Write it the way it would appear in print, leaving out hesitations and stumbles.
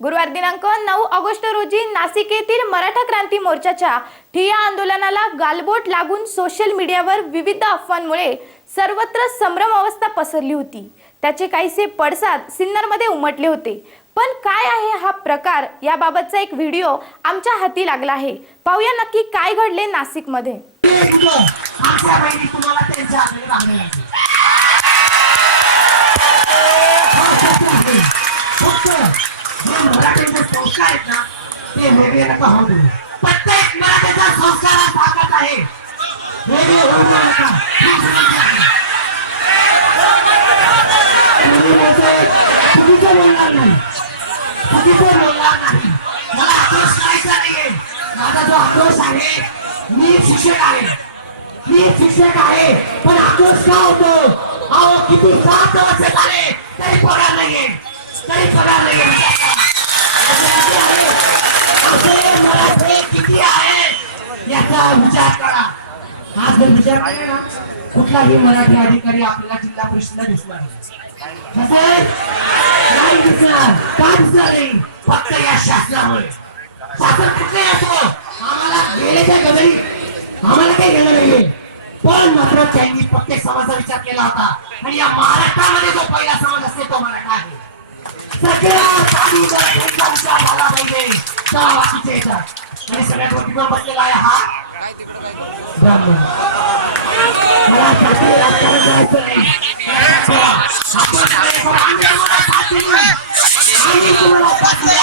गुरुवार दिनांक 9 ऑगस्ट रोजी नाशिक येथील मराठा क्रांती मोर्चाच्या ठिय्या आंदोलनाला गालबोट लागून सोशल मीडियावर विविध अफवांमुळे सर्वत्र संभ्रम अवस्था पसरली होती। त्याचे काहीसे पडसाद सिन्नरमध्ये उमटले होते। पण काय आहे हा प्रकार याबाबतचा एक व्हिडिओ आमच्या हाती लागला आहे। पाहूया नक्की काय घडले नाशिकमध्ये। मराठीचे संस्कार आहेत ना ते वेगळे नका होऊ देऊ। प्रत्येक मराठीचा संस्कार ताकद आहे, वेगळे होऊ नका। चुकीचं बोलणार नाही, चुकीचं बोलणार नाही। मला आक्रोश करायचा नाहीये। माझा जो आक्रोश आहे, मी शिक्षक आहे, पण आक्रोश का होतो? अहो किती 7 वर्ष झाले तरी पगार नाहीये, किती आहे याचा विचार करा। आज जर विचार केला ना, कुठलाही मराठी अधिकारी आपल्याला जिल्हा परिषदला दिसणार नाही, दिसणार का दिसणार नाही? फक्त या शासनामुळे। शासन कुठले असो, आम्हाला गेल्याच्या गदरी आम्हाला काही घेणं नाहीये, पण मात्र त्यांनी प्रत्येक समाजाचा विचार केला होता। आणि या महाराष्ट्रामध्ये जो पहिला समाज असतो तो मराठा आहे। सगळ्यात आधी मराठ्यांचा विचार झाला पाहिजे, तेव्हा बाकीचे येतात। आणि सगळ्यात वरती पण बसलेला आहे हा ब्राह्मण। मला जातीय राजकारण करायचं नाही, आपण तुम्हाला साथ दिली, आम्ही तुम्हाला साथ दिली।